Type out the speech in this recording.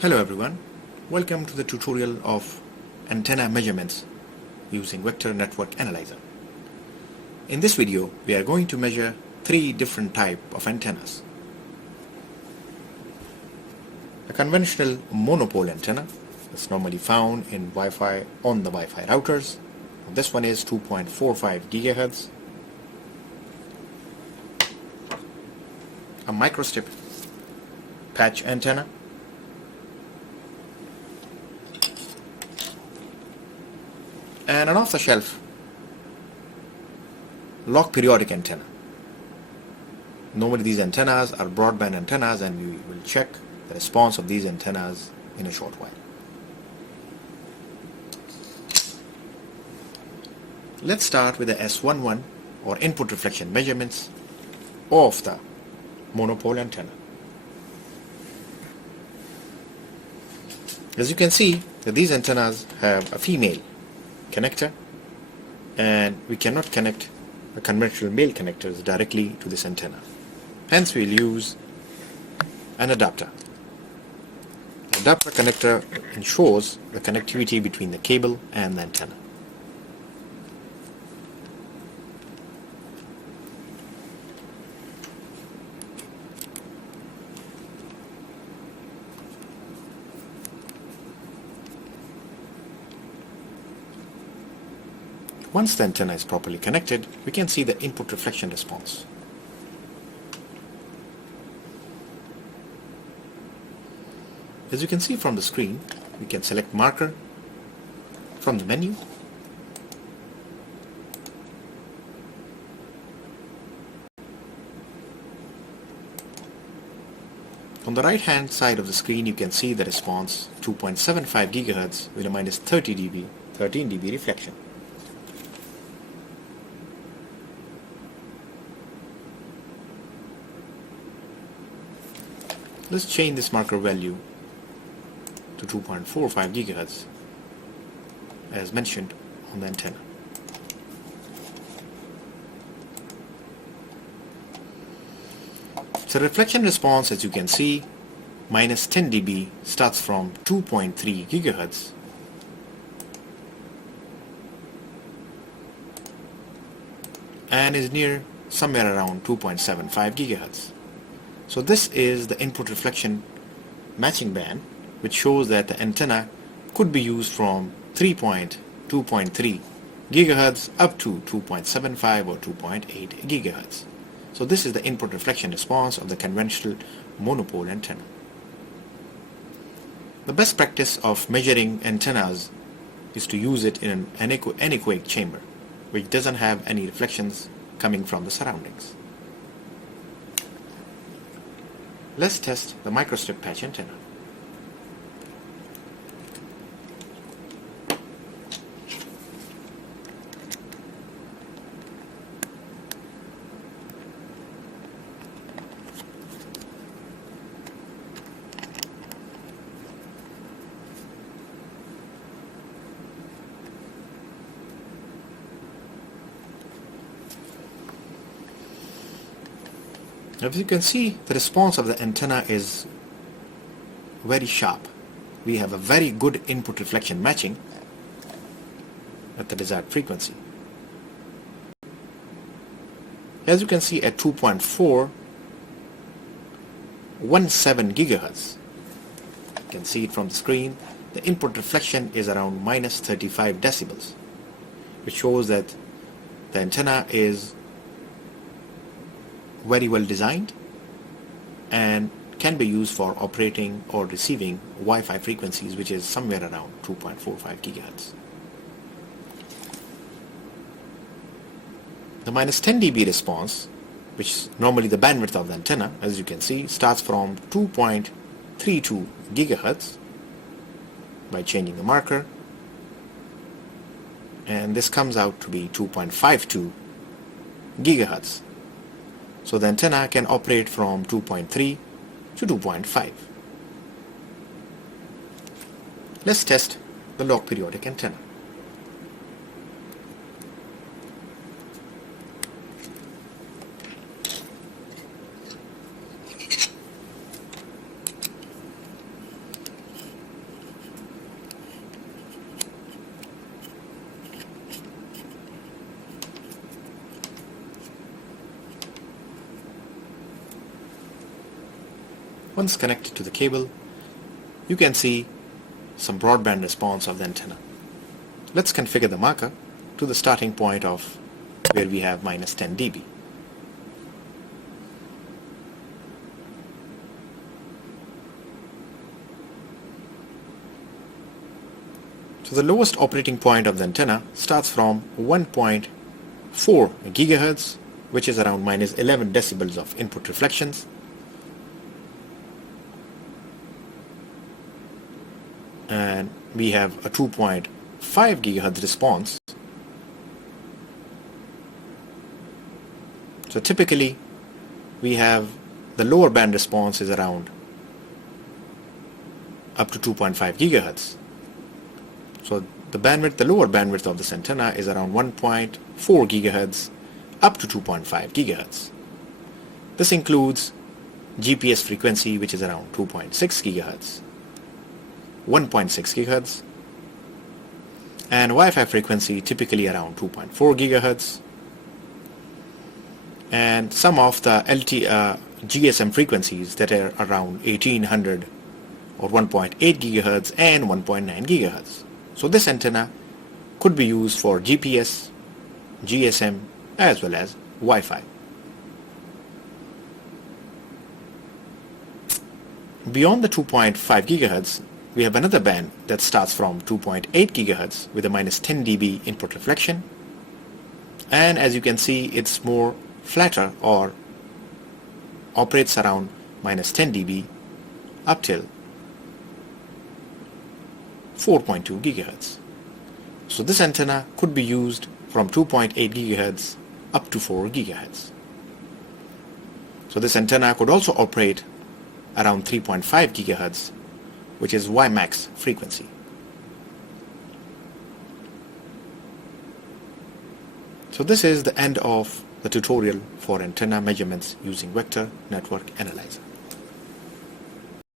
Hello everyone, welcome to the tutorial of antenna measurements using Vector Network Analyzer. In this video, we are going to measure three different types of antennas. A conventional monopole antenna is normally found in Wi-Fi on the Wi-Fi routers. This one is 2.45 GHz. A microstrip patch antenna, and an off-the-shelf log periodic antenna. Normally these antennas are broadband antennas, and we will check the response of these antennas in a short while. Let's start with the S11 or input reflection measurements of the monopole antenna. As you can see, that these antennas have a female connector, and we cannot connect the conventional male connectors directly to this antenna. Hence we'll use an adapter. The adapter connector ensures the connectivity between the cable and the antenna. Once the antenna is properly connected, we can see the input reflection response. As you can see from the screen, we can select marker from the menu. On the right hand side of the screen, you can see the response 2.75 GHz with a minus 13 dB reflection. Let's change this marker value to 2.45 GHz as mentioned on the antenna. So reflection response, as you can see, minus 10 dB starts from 2.3 GHz and is near somewhere around 2.75 GHz. So this is the input reflection matching band, which shows that the antenna could be used from 2.3 GHz up to 2.75 or 2.8 GHz. So this is the input reflection response of the conventional monopole antenna. The best practice of measuring antennas is to use it in an anechoic chamber, which doesn't have any reflections coming from the surroundings. Let's test the microstrip patch antenna. As you can see, the response of the antenna is very sharp. We have a very good input reflection matching at the desired frequency. As you can see, at 2.417 GHz, you can see it from the screen, the input reflection is around minus 35 decibels, which shows that the antenna is very well designed and can be used for operating or receiving Wi-Fi frequencies, which is somewhere around 2.45 GHz. The minus 10 dB response, which is normally the bandwidth of the antenna, as you can see, starts from 2.32 GHz by changing the marker, and this comes out to be 2.52 GHz. So the antenna can operate from 2.3 to 2.5. Let's test the log periodic antenna. Once connected to the cable, you can see some broadband response of the antenna. Let's configure the marker to the starting point of where we have minus 10 dB. So the lowest operating point of the antenna starts from 1.4 GHz, which is around minus 11 decibels of input reflections, and we have a 2.5 GHz response. So typically we have the lower band response is around up to 2.5 GHz. So the lower bandwidth of this antenna is around 1.4 GHz up to 2.5 GHz. This includes GPS frequency, which is around 2.6 GHz, 1.6 GHz, and Wi-Fi frequency typically around 2.4 GHz, and some of the GSM frequencies that are around 1800 or 1.8 GHz and 1.9 GHz. So this antenna could be used for GPS, GSM, as well as Wi-Fi. Beyond the 2.5 GHz, we have another band that starts from 2.8 GHz with a minus 10 dB input reflection. And as you can see, it's more flatter or operates around minus 10 dB up till 4.2 GHz. So this antenna could be used from 2.8 GHz up to 4 GHz. So this antenna could also operate around 3.5 GHz, which is WiMAX frequency. So this is the end of the tutorial for antenna measurements using Vector Network Analyzer.